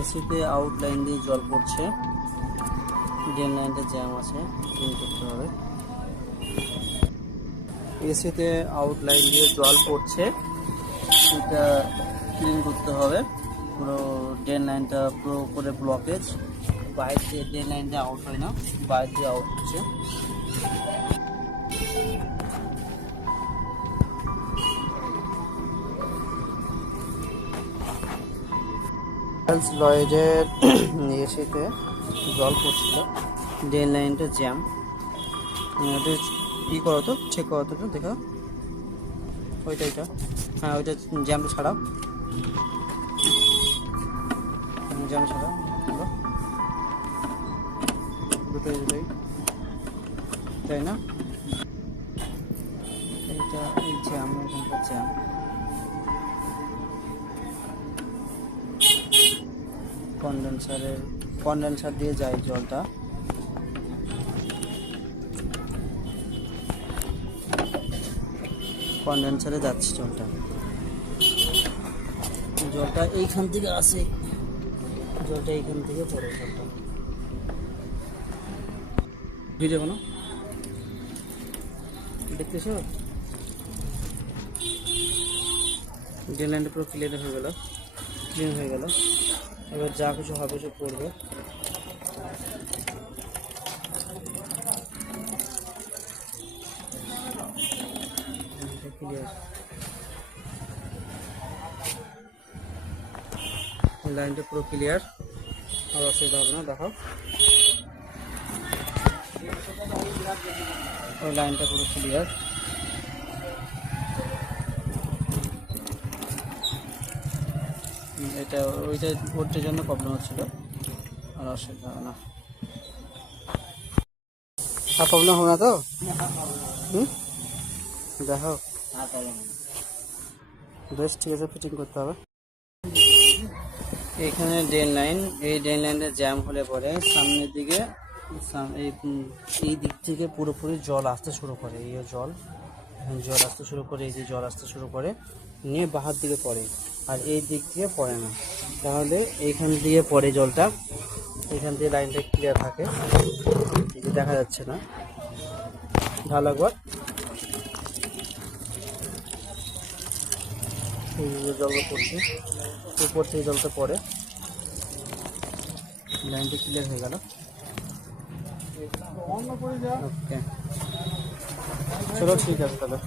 এসিতে আউটলাইন দিয়ে জল পড়ছে, ড্রেন লাইনটা জ্যাম আছে, ক্লিন করতে হবে। এসিতে আউটলাইন দিয়ে জল পড়ছে, সেটা ক্লিন করতে হবে। পুরো ড্রেন লাইনটা পুরো করে ব্লকেজ, বাইরে দিয়ে ড্রেন লাইনটা আউট হয় না, বাইরে দিয়ে আউট হচ্ছে। লয়েডের এসিতে জল পড়ছিল, ড্রেন লাইনটা জ্যাম। ওটা কী করো তো, চেক করো তো, দেখো ওইটা হ্যাঁ ওইটা জ্যামটা ছাড়াও, জ্যাম ছাড়াও দুটোই তাই না? এইটা এই জ্যাম, এখানকার জ্যাম। কন্ডেন্সার দিয়ে যায় জলটা, কন্ডেন্সারে যাচ্ছে জলটা এইখান থেকে আসে, জলটা এইখান থেকে পড়ে। জলটা ভিডিও কোনো দেখতেছো? ড্রেন লাইনটা পুরো ক্লিন হয়ে গেল। এবার যা কিছু হবে সব করবে। লাইনটা পুরো ক্লিয়ার, আর অসুবিধা হবে না। দেখো ওই লাইনটা পুরো ক্লিয়ার। এটা ওইটার জন্য প্রবলেম হচ্ছিল, আর অসুবিধা হবে না। আর প্রবলেম হবে না তো? দেখো বেশ, ঠিক আছে, ফিটিং করতে হবে। এখানে ড্রেন লাইন, এই ড্রেন লাইনটা জ্যাম হলে পরে সামনের দিকে এই দিক থেকে পুরোপুরি জল আসতে শুরু করে। এই জল আসতে শুরু করে, এই যে জল আসতে শুরু করে নিয়ে বাহার দিকে পড়ে, আর এই দিক দিয়ে পড়ে না। তাহলে এইখান দিয়ে পড়ে জলটা, এখান দিয়ে লাইনটা ক্লিয়ার থাকে, দেখা যাচ্ছে না। ভালো একবার এই যে জলটা পড়ছে, উপর থেকে জলটা পড়ে, লাইনটা ক্লিয়ার হয়ে গেল। ওকে, চলো ঠিক আছে তাহলে।